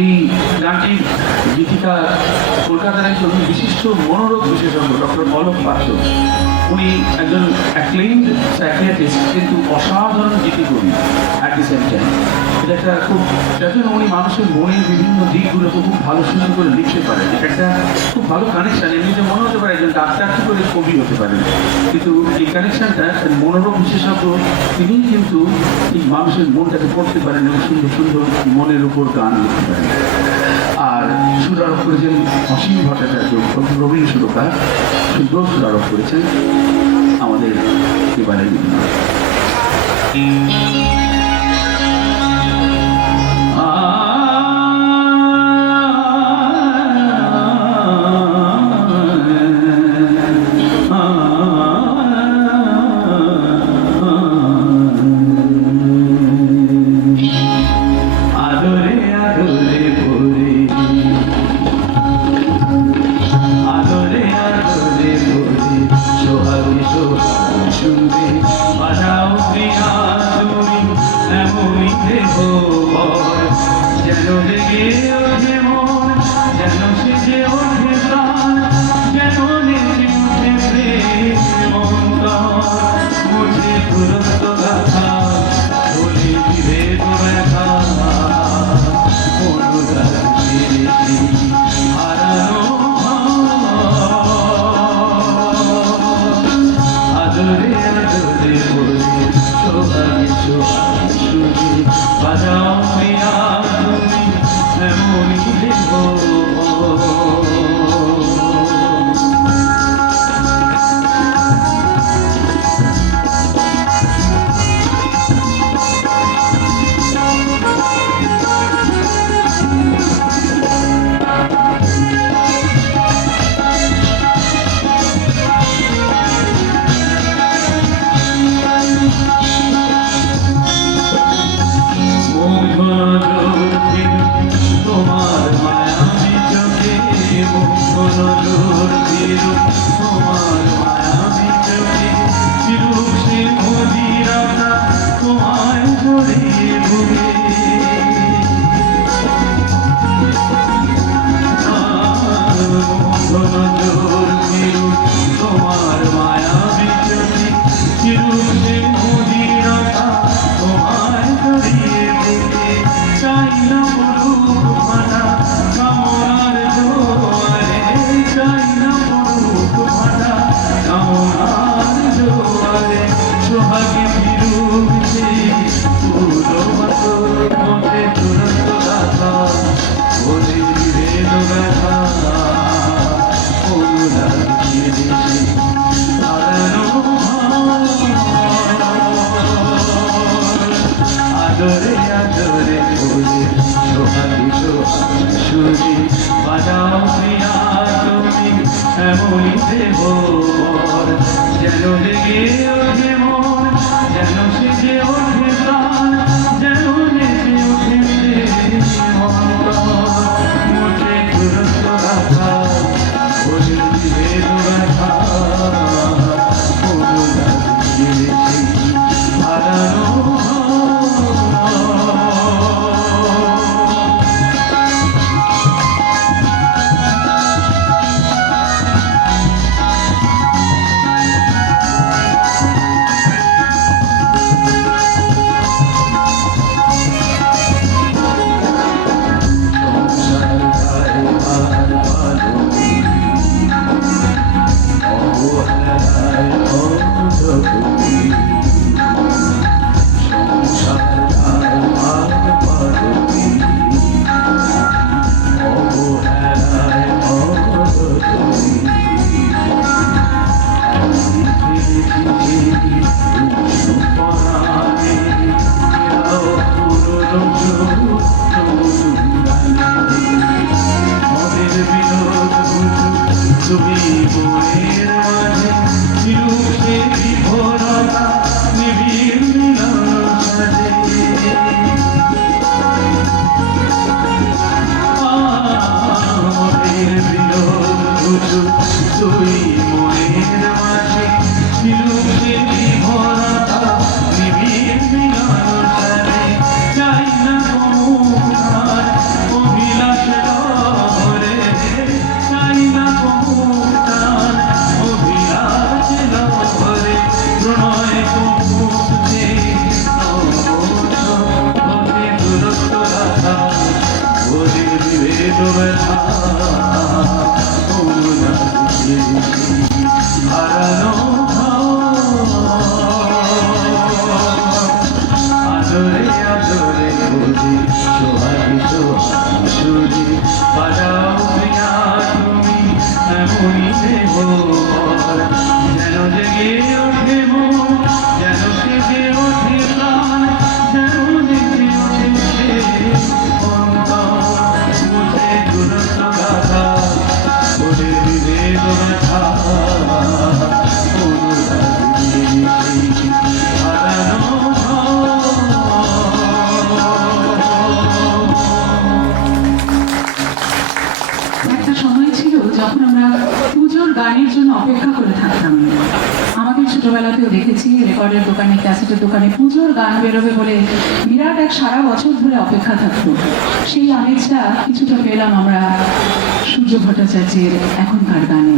এই গানটির গীতিকা কলকাতার একজন বিশিষ্ট মনোরোগ বিশেষজ্ঞ ডক্টর অলোক পাত্র। উনি একজন অ্যাক্লেইমড সাইকিয়াট্রিস্ট, কিন্তু অসাধারণ গীতিকবি অ্যাট দি সেম টাইম। এটা একটা খুব, যার জন্য উনি মানুষের মনের বিভিন্ন দিকগুলোকে খুব ভালো সুন্দর করে লিখতে পারেন। এটা একটা খুব ভালো কানেকশান। এমনিতে মনে হতে পারে একজন ডাক্তার কি করে কবি হতে পারেন, কিন্তু এই কানেকশানটা মনোরোগ বিশেষজ্ঞ তিনি কিন্তু এই মানুষের মনটাকে পড়তে পারেন এবং সুন্দর সুন্দর মনের উপর গান লিখতে পারেন। আর সুরারোপ করেছেন অসীম ভট্টাচার্য, প্রবীণ সুরকার, সুন্দর সুরারোপ করেছেন আমাদের এবারে হারানো আদরে আদরে খুঁজি সোহাগী সোহাগী সুরে বাজাও প্রিয়া তুমি এমনই দেহ যেন জেগে ওঠে মন, যেন জেগে ওঠে প্রাণ, যেন জেগে ওঠে অন্তর, মুছে দুরন্ত গাথা ওরে বিভেদ ব্যথা অনুরাগী হারানো একটা সময় ছিল যখন আমরা পুজোর গানের জন্য অপেক্ষা করে থাকতাম। আমাকে ছোটবেলাতেও দেখেছি রেকর্ডের দোকানে, ক্যাসেটের দোকানে পুজোর গান বেরোবে বলে বিরাট এক সারা বছর ধরে অপেক্ষা থাকতো। সেই আমেজটা কিছুটা পেলাম আমরা সূর্য ভট্টাচার্যের এখনকার গানে।